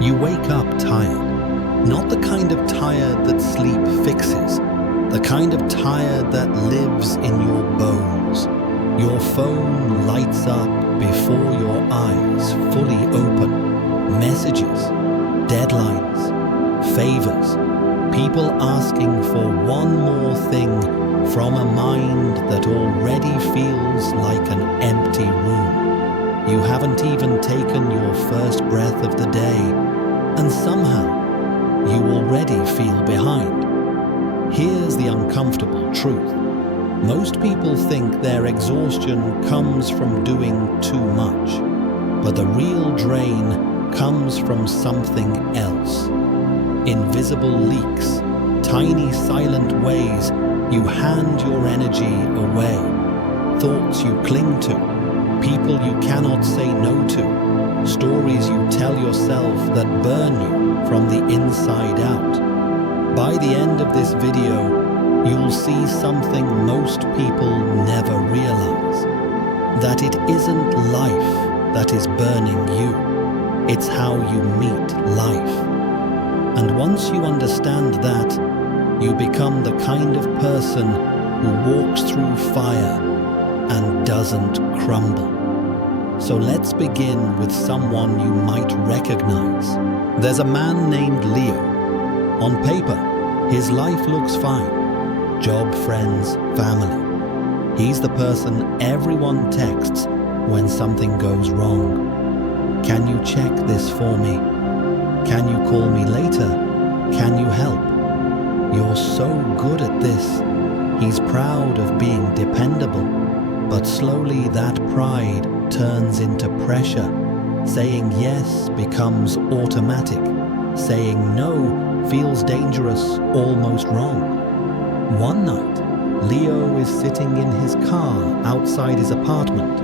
You wake up tired, not the kind of tired that sleep fixes, the kind of tired that lives in your bones. Your phone lights up before your eyes fully open. Messages, deadlines, favors, people asking for one more thing from a mind that already feels like an empty room. You haven't even taken your first breath of the day, and somehow you already feel behind. Here's the uncomfortable truth. Most people think their exhaustion comes from doing too much, but the real drain comes from something else. Invisible leaks, tiny silent ways you hand your energy away, thoughts you cling to, people you cannot say no to, stories you tell yourself that burn you from the inside out. By the end of this video, you'll see something most people never realize. That it isn't life that is burning you, it's how you meet life. And once you understand that, you become the kind of person who walks through fire and doesn't crumble. So let's begin with someone you might recognize. There's a man named Leo. On paper, his life looks fine. Job, friends, family. He's the person everyone texts when something goes wrong. Can you check this for me? Can you call me later? Can you help? You're so good at this. He's proud of being dependable, but slowly that pride turns into pressure. Saying yes becomes automatic. Saying no feels dangerous, almost wrong. One night, Leo is sitting in his car outside his apartment,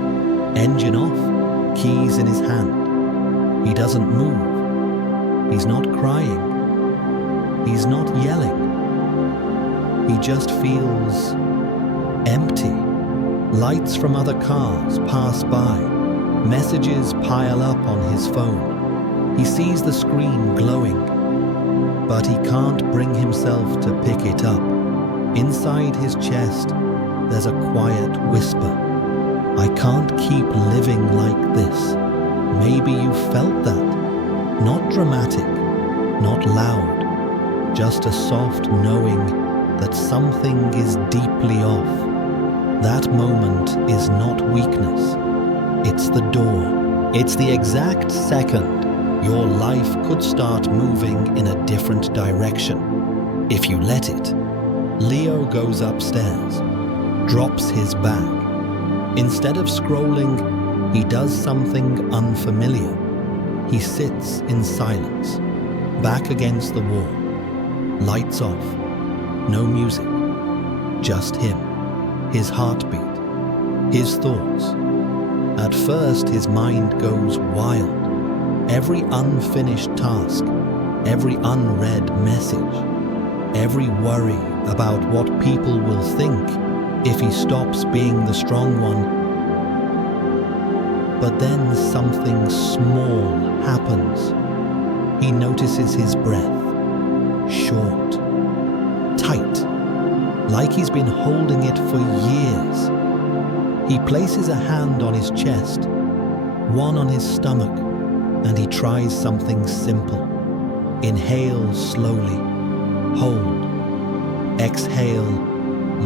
engine off, keys in his hand. He doesn't move. He's not crying. He's not yelling. He just feels empty. Lights from other cars pass by. Messages pile up on his phone. He sees the screen glowing, but he can't bring himself to pick it up. Inside his chest, there's a quiet whisper. I can't keep living like this. Maybe you felt that. Not dramatic, not loud, just a soft knowing that something is deeply off. That moment is not weakness. It's the door. It's the exact second your life could start moving in a different direction, if you let it. Leo goes upstairs, drops his bag. Instead of scrolling, he does something unfamiliar. He sits in silence, back against the wall. Lights off. No music. Just him. His heartbeat. His thoughts. At first, his mind goes wild. Every unfinished task, every unread message, every worry about what people will think if he stops being the strong one. But then something small happens. He notices his breath. Short. Tight. Like he's been holding it for years. He places a hand on his chest, one on his stomach, and he tries something simple. Inhale slowly. Hold. Exhale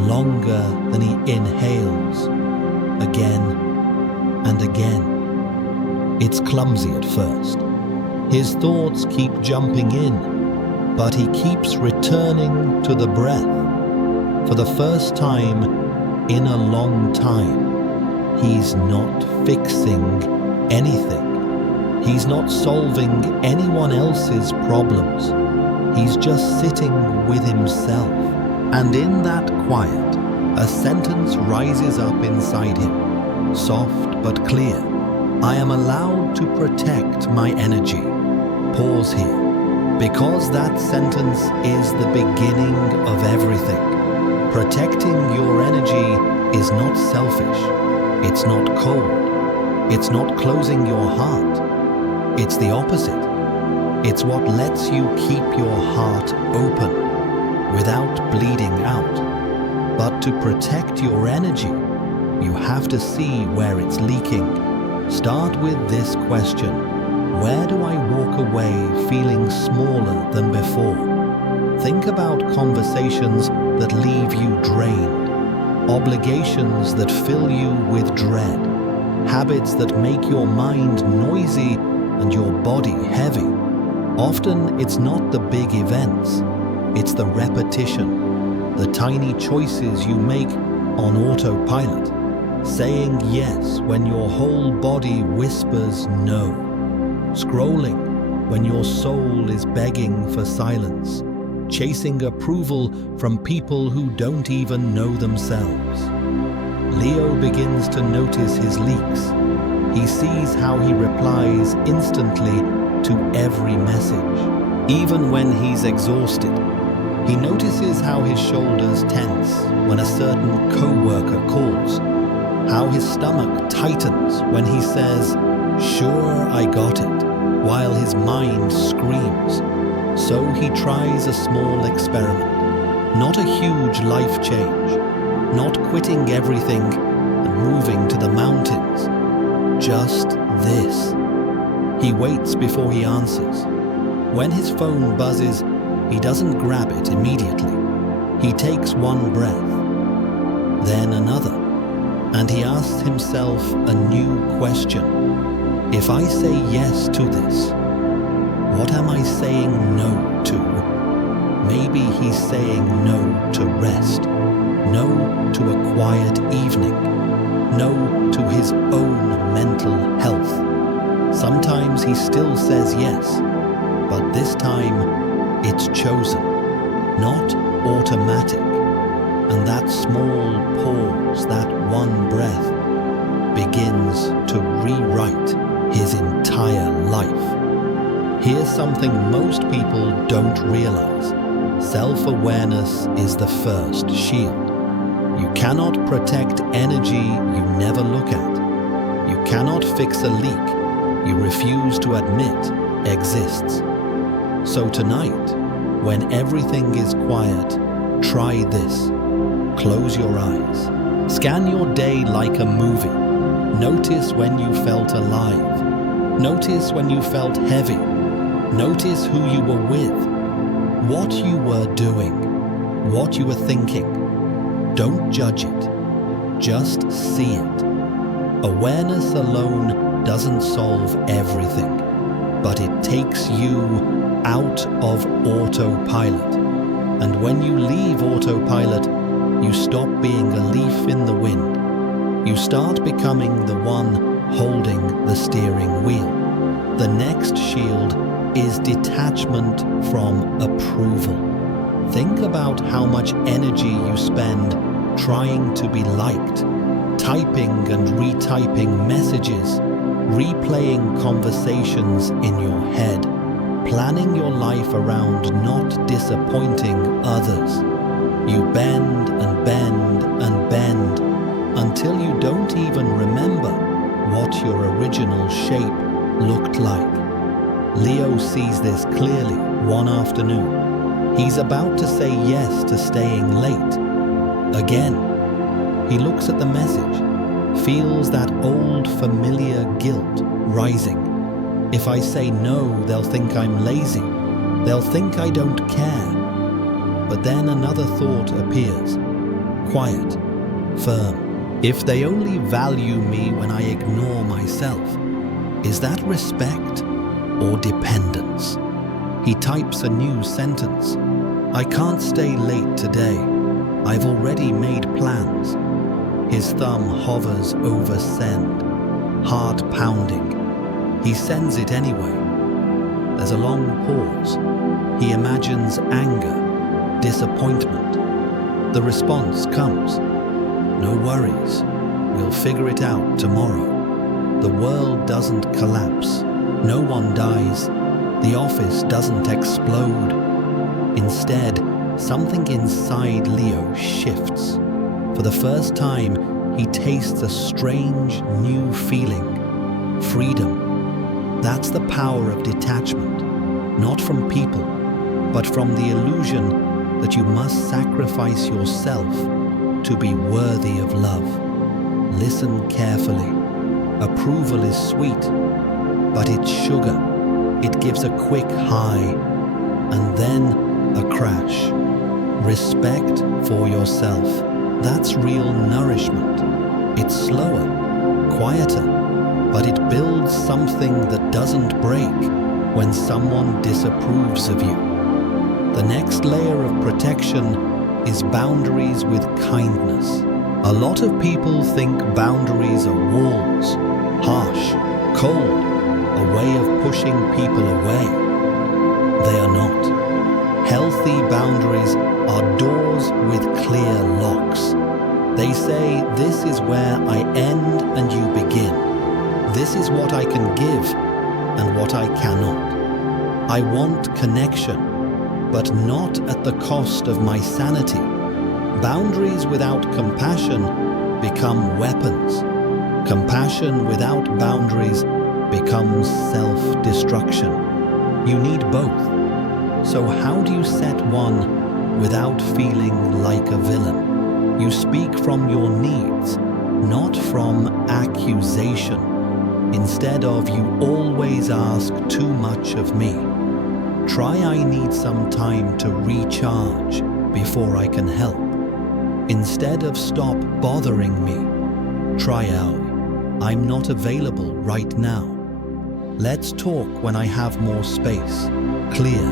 longer than he inhales. Again and again. It's clumsy at first. His thoughts keep jumping in, but he keeps returning to the breath. For the first time in a long time, he's not fixing anything. He's not solving anyone else's problems. He's just sitting with himself. And in that quiet, a sentence rises up inside him, soft but clear. I am allowed to protect my energy. Pause here, because that sentence is the beginning of everything. Protecting your energy is not selfish. It's not cold. It's not closing your heart. It's the opposite. It's what lets you keep your heart open without bleeding out. But to protect your energy, you have to see where it's leaking. Start with this question: where do I walk away feeling smaller than before? Think about conversations that leave you drained, obligations that fill you with dread, habits that make your mind noisy and your body heavy. Often it's not the big events, it's the repetition, the tiny choices you make on autopilot, saying yes when your whole body whispers no, scrolling when your soul is begging for silence, chasing approval from people who don't even know themselves. Leo begins to notice his leaks. He sees how he replies instantly to every message, even when he's exhausted. He notices how his shoulders tense when a certain co-worker calls, how his stomach tightens when he says, "Sure, I got it," while his mind screams. So he tries a small experiment, not a huge life change, not quitting everything and moving to the mountains, just this. He waits before he answers. When his phone buzzes, he doesn't grab it immediately. He takes one breath, then another, and he asks himself a new question. If I say yes to this, what am I saying no to? Maybe he's saying no to rest, no to a quiet evening, no to his own mental health. Sometimes he still says yes, but this time it's chosen, not automatic. And that small pause, that one breath, begins to rewrite his entire life. Here's something most people don't realize. Self-awareness is the first shield. You cannot protect energy you never look at. You cannot fix a leak you refuse to admit exists. So tonight, when everything is quiet, try this. Close your eyes. Scan your day like a movie. Notice when you felt alive. Notice when you felt heavy. Notice who you were with, what you were doing, what you were thinking. Don't judge it. Just see it. Awareness alone doesn't solve everything, but it takes you out of autopilot. And when you leave autopilot, you stop being a leaf in the wind. You start becoming the one holding the steering wheel. The next shield is detachment from approval. Think about how much energy you spend trying to be liked, typing and retyping messages, replaying conversations in your head, planning your life around not disappointing others. You bend and bend and bend until you don't even remember what your original shape looked like. Leo sees this clearly one afternoon. He's about to say yes to staying late. Again, he looks at the message, feels that old familiar guilt rising. If I say no, they'll think I'm lazy. They'll think I don't care. But then another thought appears, quiet, firm. If they only value me when I ignore myself, is that respect or dependence? He types a new sentence. I can't stay late today. I've already made plans. His thumb hovers over send, heart pounding. He sends it anyway. There's a long pause. He imagines anger, disappointment. The response comes. No worries. We'll figure it out tomorrow. The world doesn't collapse. No one dies. The office doesn't explode. Instead, something inside Leo shifts. For the first time, he tastes a strange new feeling. Freedom. That's the power of detachment. not from people, but from the illusion that you must sacrifice yourself to be worthy of love. Listen carefully. Approval is sweet, but it's sugar. It gives a quick high and then a crash. Respect for yourself. That's real nourishment. It's slower, quieter, but it builds something that doesn't break when someone disapproves of you. The next layer of protection is boundaries with kindness. A lot of people think boundaries are walls, harsh, cold, a way of pushing people away. They are not. Healthy boundaries are doors with clear locks. They say, this is where I end and you begin. This is what I can give and what I cannot. I want connection, but not at the cost of my sanity. Boundaries without compassion become weapons. Compassion without boundaries becomes self-destruction. You need both. So how do you set one without feeling like a villain? You speak from your needs, not from accusation. Instead of you always ask too much of me. Try I need some time to recharge before I can help. Instead of stop bothering me, try out I'm not available right now. Let's talk when I have more space. Clear,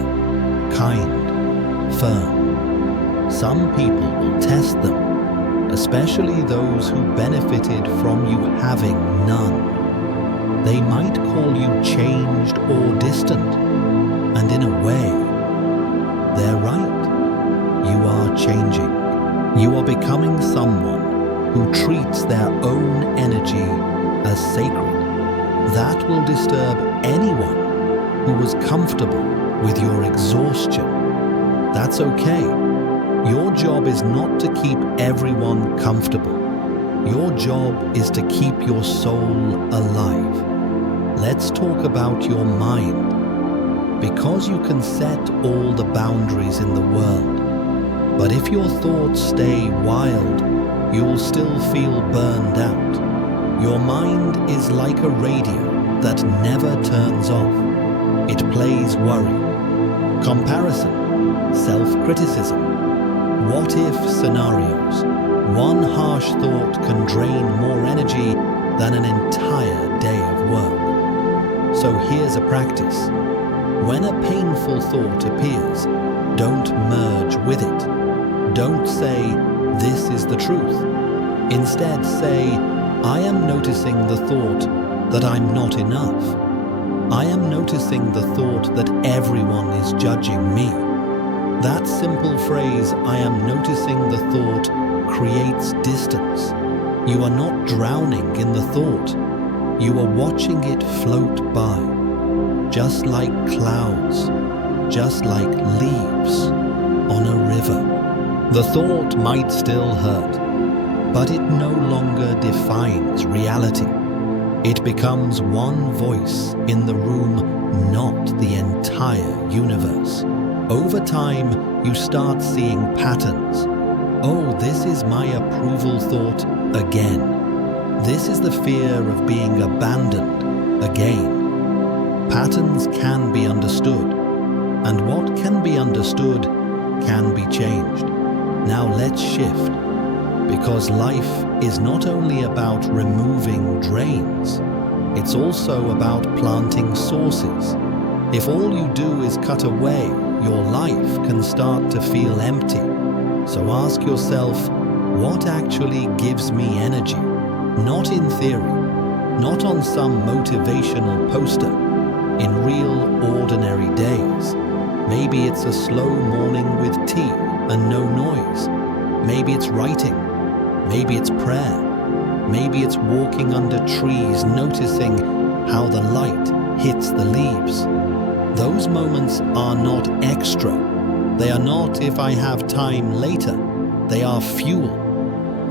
kind, firm. Some people will test them, especially those who benefited from you having none. They might call you changed or distant, and in a way, they're right. You are changing. You are becoming someone who treats their own energy as sacred. That will disturb anyone who was comfortable with your exhaustion. That's okay. Your job is not to keep everyone comfortable. Your job is to keep your soul alive. Let's talk about your mind. Because you can set all the boundaries in the world. But if your thoughts stay wild, you'll still feel burned out. Your mind is like a radio that never turns off. It plays worry, comparison, self-criticism, what-if scenarios. One harsh thought can drain more energy than an entire day of work. So here's a practice. When a painful thought appears, don't merge with it. Don't say, this is the truth. Instead say, I am noticing the thought that I'm not enough. I am noticing the thought that everyone is judging me. That simple phrase, I am noticing the thought, creates distance. You are not drowning in the thought. You are watching it float by. Just like clouds, just like leaves on a river. The thought might still hurt, but it no longer defines reality. It becomes one voice in the room, not the entire universe. Over time, you start seeing patterns. Oh, this is my approval thought again. This is the fear of being abandoned again. Patterns can be understood, and what can be understood can be changed. Now let's shift, because life is not only about removing drains, it's also about planting sources. If all you do is cut away, your life can start to feel empty. So ask yourself, what actually gives me energy? Not in theory, not on some motivational poster, in real ordinary days. Maybe it's a slow morning with tea and no noise. Maybe it's writing. Maybe it's prayer. Maybe it's walking under trees, noticing how the light hits the leaves. Those moments are not extra. They are not if I have time later. They are fuel,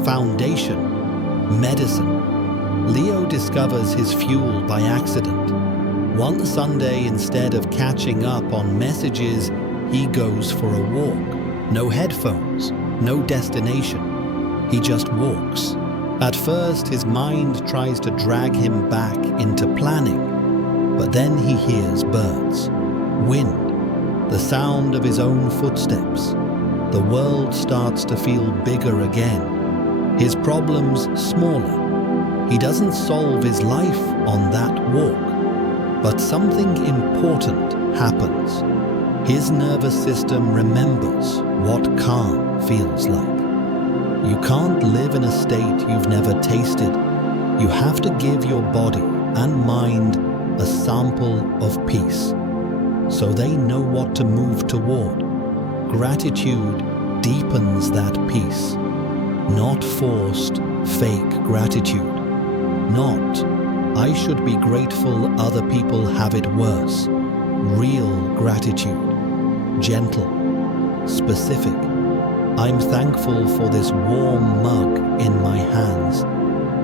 foundation, medicine. Leo discovers his fuel by accident. One Sunday, instead of catching up on messages, he goes for a walk. No headphones, no destination. He just walks. At first, his mind tries to drag him back into planning, but then he hears birds, wind, the sound of his own footsteps. The world starts to feel bigger again. His problems smaller. He doesn't solve his life on that walk, but something important happens. His nervous system remembers what calm feels like. You can't live in a state you've never tasted. You have to give your body and mind a sample of peace, so they know what to move toward. Gratitude deepens that peace. Not forced, fake gratitude. Not, I should be grateful other people have it worse. Real gratitude. Gentle. Specific. I'm thankful for this warm mug in my hands.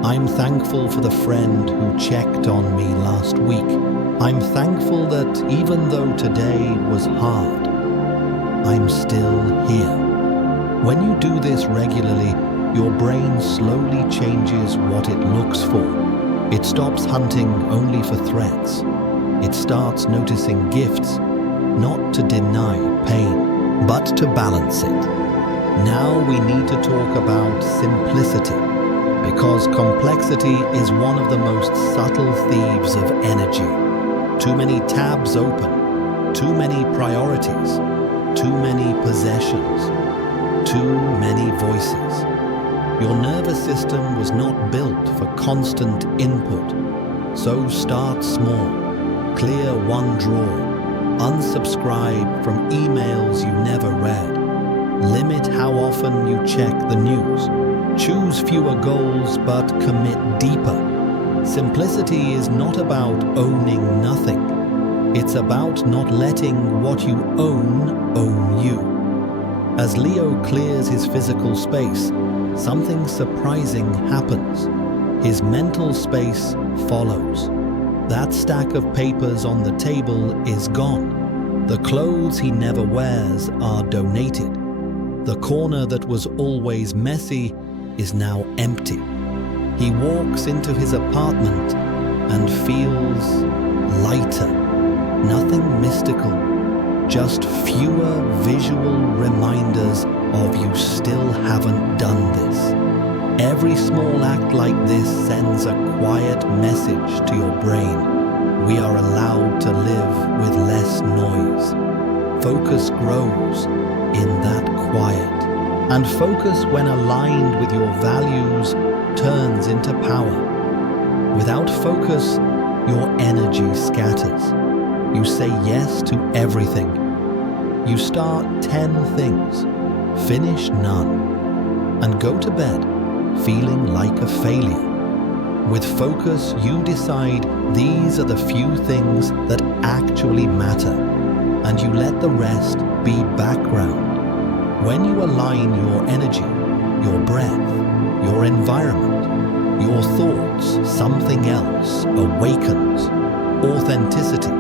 I'm thankful for the friend who checked on me last week. I'm thankful that even though today was hard, I'm still here. When you do this regularly, your brain slowly changes what it looks for. It stops hunting only for threats. It starts noticing gifts, not to deny pain, but to balance it. Now we need to talk about simplicity, because complexity is one of the most subtle thieves of energy. Too many tabs open, too many priorities, too many possessions, too many voices. Your nervous system was not built for constant input, so start small. Clear one drawer. Unsubscribe from emails you never read. Limit how often you check the news. Choose fewer goals but commit deeper. Simplicity is not about owning nothing. It's about not letting what you own you. As Leo clears his physical space, something surprising happens. His mental space follows. That stack of papers on the table is gone. The clothes he never wears are donated. The corner that was always messy is now empty. He walks into his apartment and feels lighter. Nothing mystical, just fewer visual reminders of you still haven't done this. Every small act like this sends a quiet message to your brain. We are allowed to live with less noise. Focus grows in that quiet. And focus, when aligned with your values, turns into power. Without focus, your energy scatters. You say yes to everything. You start 10 things, finish none, and go to bed feeling like a failure. With focus, you decide these are the few things that actually matter, and you let the rest be background. When you align your energy, your breath, your environment, your thoughts, something else awakens. Authenticity.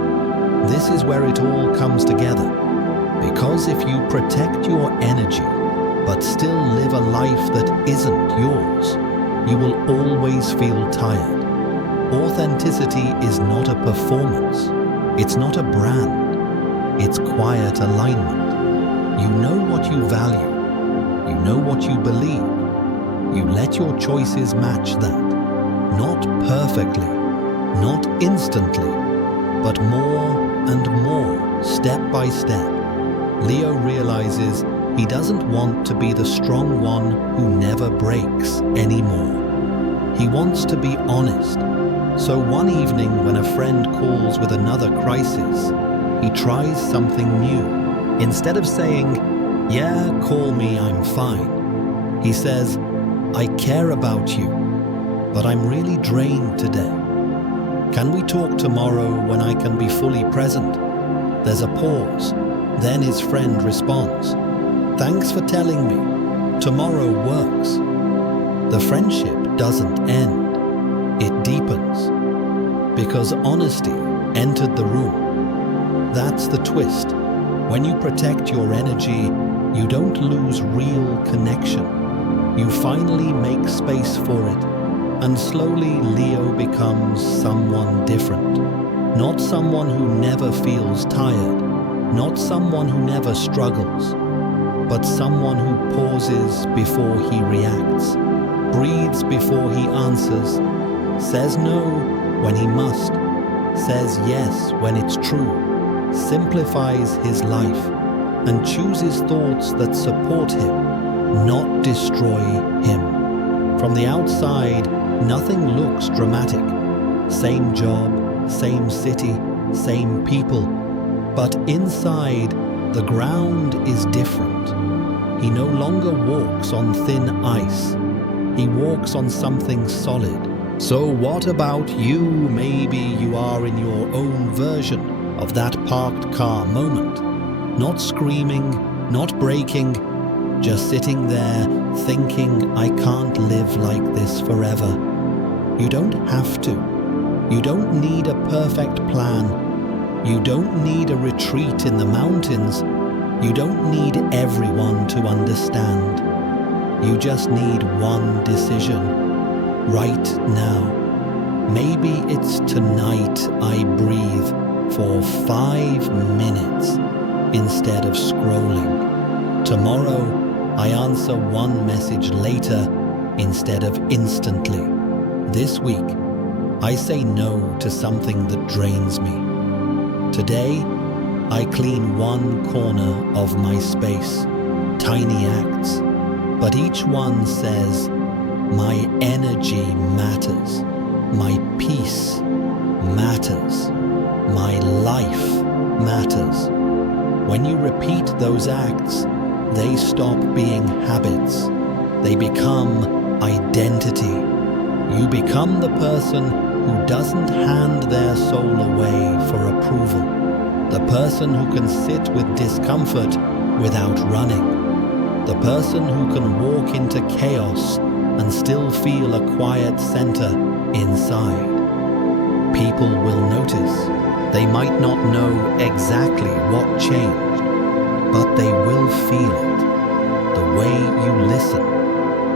This is where it all comes together. Because if you protect your energy, but still live a life that isn't yours, you will always feel tired. Authenticity is not a performance. It's not a brand. It's quiet alignment. You know what you value. You know what you believe. You let your choices match that. Not perfectly, not instantly, but more and more, step by step. Leo realizes he doesn't want to be the strong one who never breaks anymore. He wants to be honest. So one evening when a friend calls with another crisis, he tries something new. Instead of saying, "Yeah, call me, I'm fine," he says, "I care about you, but I'm really drained today. Can we talk tomorrow when I can be fully present?" There's a pause. Then his friend responds, "Thanks for telling me. Tomorrow works." The friendship doesn't end. It deepens. Because honesty entered the room. That's the twist. When you protect your energy, you don't lose real connection. You finally make space for it, and slowly Leo becomes someone different. Not someone who never feels tired, not someone who never struggles, but someone who pauses before he reacts, breathes before he answers, says no when he must, says yes when it's true, simplifies his life, and chooses thoughts that support him, not destroy him. From the outside, nothing looks dramatic. Same job, same city, same people. But inside, the ground is different. He no longer walks on thin ice. He walks on something solid. So what about you? Maybe you are in your own version of that parked car moment. Not screaming, not breaking, just sitting there thinking, I can't live like this forever. You don't have to. You don't need a perfect plan. You don't need a retreat in the mountains. You don't need everyone to understand. You just need one decision, right now. Maybe it's tonight I breathe for 5 minutes instead of scrolling. Tomorrow I answer one message later instead of instantly. This week I say no to something that drains me. Today I clean one corner of my space. Tiny acts, but each one says, my energy matters, my peace matters, my life matters. When you repeat those acts, they stop being habits. They become identity. You become the person who doesn't hand their soul away for approval. The person who can sit with discomfort without running. The person who can walk into chaos and still feel a quiet center inside. People will notice. They might not know exactly what changed, but they will feel it. The way you listen,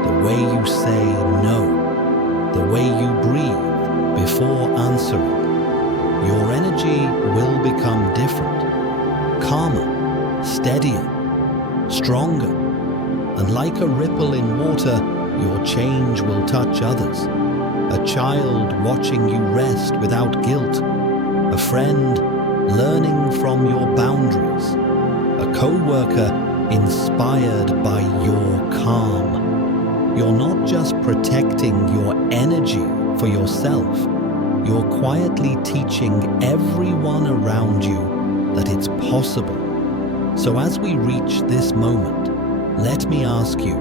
the way you say no, the way you breathe before answering. Your energy will become different, calmer, steadier, stronger, and like a ripple in water, your change will touch others. A child watching you rest without guilt, a friend learning from your boundaries, a co-worker inspired by your calm. You're not just protecting your energy for yourself, you're quietly teaching everyone around you that it's possible. So as we reach this moment, let me ask you,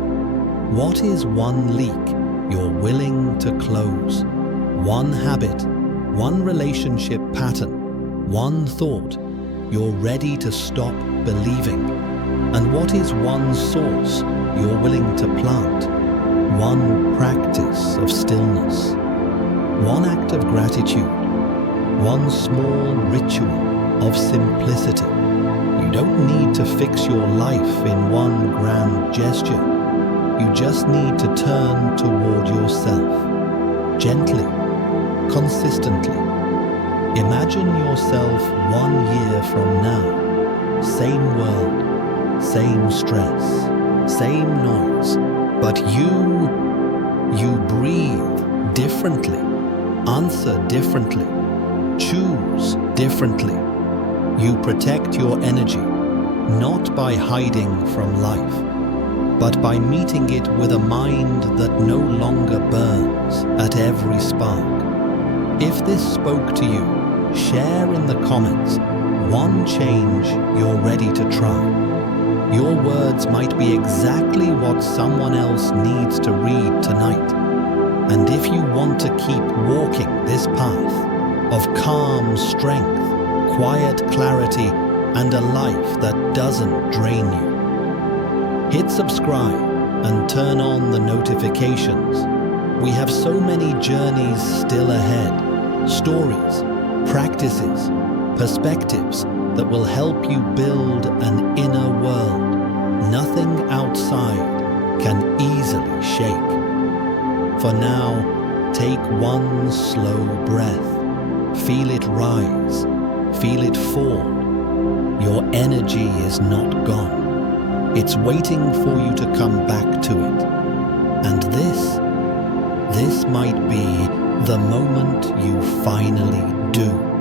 what is one leak you're willing to close? One habit, one relationship pattern, one thought you're ready to stop believing? And what is one source you're willing to plant? One practice of stillness, one act of gratitude, one small ritual of simplicity. You don't need to fix your life in one grand gesture. You just need to turn toward yourself, gently, consistently. Imagine yourself 1 year from now. Same world, same stress, same noise, but you breathe differently, answer differently, choose differently. You protect your energy, not by hiding from life, but by meeting it with a mind that no longer burns at every spark. If this spoke to you, share in the comments one change you're ready to try. Your words might be exactly what someone else needs to read tonight. And if you want to keep walking this path of calm strength, quiet clarity, and a life that doesn't drain you, hit subscribe and turn on the notifications. We have so many journeys still ahead, stories, practices, perspectives that will help you build an inner world nothing outside can easily shake. For now, take one slow breath. Feel it rise. Feel it fall. Your energy is not gone. It's waiting for you to come back to it. And this might be the moment you finally do.